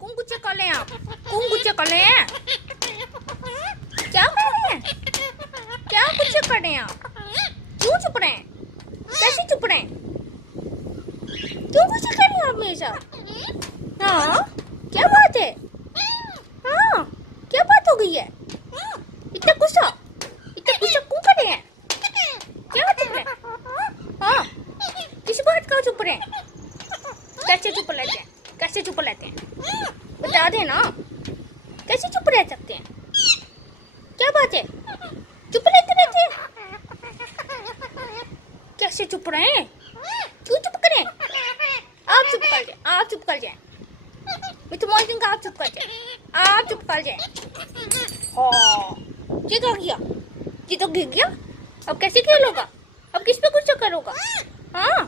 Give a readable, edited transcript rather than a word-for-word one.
कौन गुस्से कर रहे हैं आप? कौन गुस्से कर रहे हैं? क्या कर रहे हैं? क्या गुस्से कर रहे हैं आप? क्यों चुप रहे हैं? कैसे चुप रहे हैं? क्यों गुस्से कर रहे हैं आप मेरे साथ? हाँ, क्या बात है? हाँ, क्या बात हो गई है? इतना गुस्सा क्यों कर रहे हैं? क्या चुप रहे हैं? हाँ, किस बात का चुप रहे हैं? कैसे चुप रहते हैं? कैसे चुप रहते हैं? बता दे ना, कैसे चुप रह सकते हैं? क्या बात है? चुप रहते हैं? कैसे चुप रहे हैं? क्यों चुप करें? आप चुप कर जाए, आप चुप कर जाए। मिथु मॉन्जलिंग आप चुप कर जाए, आप चुप कर जाए। हाँ, ये क्या किया? ये तो गिर गया। अब कैसे खेलोगा? अब किस पे गुस्सा करोगा? हाँ,